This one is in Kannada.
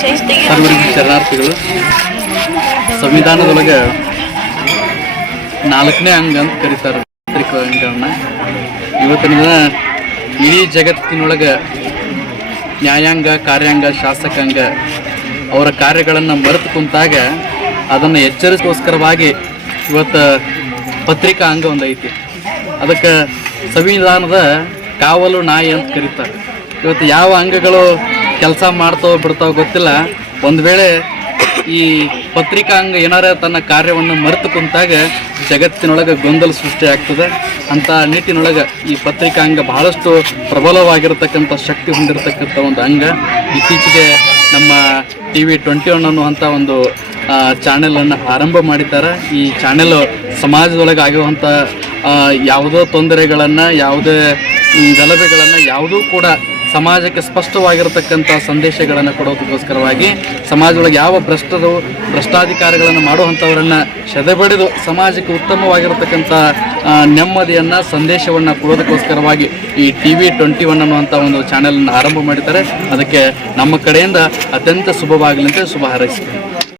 ಸರ್ವರಿಗೆ ಶರಣಾರ್ಥಿಗಳು, ಸಂವಿಧಾನದೊಳಗೆ ನಾಲ್ಕನೇ ಅಂಗ ಅಂತ ಕರೀತಾರೆ ಪತ್ರಿಕಾ ಅಂಗಗಳನ್ನ. ಇವತ್ತಿನ ದಿನ ಇಡೀ ಜಗತ್ತಿನೊಳಗೆ ನ್ಯಾಯಾಂಗ, ಕಾರ್ಯಾಂಗ, ಶಾಸಕಾಂಗ ಅವರ ಕಾರ್ಯಗಳನ್ನು ಮರೆತು ಕುಂತಾಗ ಅದನ್ನು ಎಚ್ಚರಿಸೋಸ್ಕರವಾಗಿ ಇವತ್ತು ಪತ್ರಿಕಾ ಅಂಗ ಒಂದು ಐತಿ. ಅದಕ್ಕೆ ಸಂವಿಧಾನದ ಕಾವಲು ನಾಯಿ ಅಂತ ಕರೀತಾರೆ. ಇವತ್ತು ಯಾವ ಅಂಗಗಳು ಕೆಲಸ ಮಾಡ್ತಾವೋ ಬಿಡ್ತಾವೋ ಗೊತ್ತಿಲ್ಲ. ಒಂದು ವೇಳೆ ಈ ಪತ್ರಿಕಾಂಗ ಏನಾರ ತನ್ನ ಕಾರ್ಯವನ್ನು ಮರೆತು ಕುಂತಾಗ ಜಗತ್ತಿನೊಳಗೆ ಗೊಂದಲ ಸೃಷ್ಟಿ ಆಗ್ತದೆ. ಅಂತ ನಿಟ್ಟಿನೊಳಗೆ ಈ ಪತ್ರಿಕಾಂಗ ಬಹಳಷ್ಟು ಪ್ರಬಲವಾಗಿರತಕ್ಕಂಥ ಶಕ್ತಿ ಹೊಂದಿರತಕ್ಕಂಥ ಒಂದು ಅಂಗ. ಇತ್ತೀಚೆಗೆ ನಮ್ಮ ಟಿ ವಿ ಟ್ವೆಂಟಿ ಒನ್ ಅನ್ನುವಂಥ ಒಂದು ಚಾನೆಲನ್ನು ಆರಂಭ ಮಾಡಿದ್ದಾರೆ. ಈ ಚಾನೆಲ್ ಸಮಾಜದೊಳಗೆ ಆಗಿರುವಂಥ ಯಾವುದೋ ತೊಂದರೆಗಳನ್ನು, ಯಾವುದೇ ಗಲಭೆಗಳನ್ನು ಯಾವುದೂ ಕೂಡ ಸಮಾಜಕ್ಕೆ ಸ್ಪಷ್ಟವಾಗಿರತಕ್ಕಂಥ ಸಂದೇಶಗಳನ್ನು ಕೊಡೋದಕ್ಕೋಸ್ಕರವಾಗಿ ಸಮಾಜದೊಳಗೆ ಯಾವ ಭ್ರಷ್ಟರು, ಭ್ರಷ್ಟಾಧಿಕಾರಿಗಳನ್ನು ಮಾಡುವಂಥವರನ್ನು ಸೆದೆಬಡಿದು ಸಮಾಜಕ್ಕೆ ಉತ್ತಮವಾಗಿರತಕ್ಕಂಥ ನೆಮ್ಮದಿಯನ್ನು, ಸಂದೇಶವನ್ನು ಕೊಡೋದಕ್ಕೋಸ್ಕರವಾಗಿ ಈ ಟಿ ವಿ ಟ್ವೆಂಟಿ ಒನ್ ಅನ್ನುವಂಥ ಒಂದು ಚಾನೆಲನ್ನು ಆರಂಭ ಮಾಡಿದ್ದಾರೆ. ಅದಕ್ಕೆ ನಮ್ಮ ಕಡೆಯಿಂದ ಅತ್ಯಂತ ಶುಭವಾಗಲಿ ಅಂತ ಶುಭ ಹಾರೈಸ್ತೀನಿ.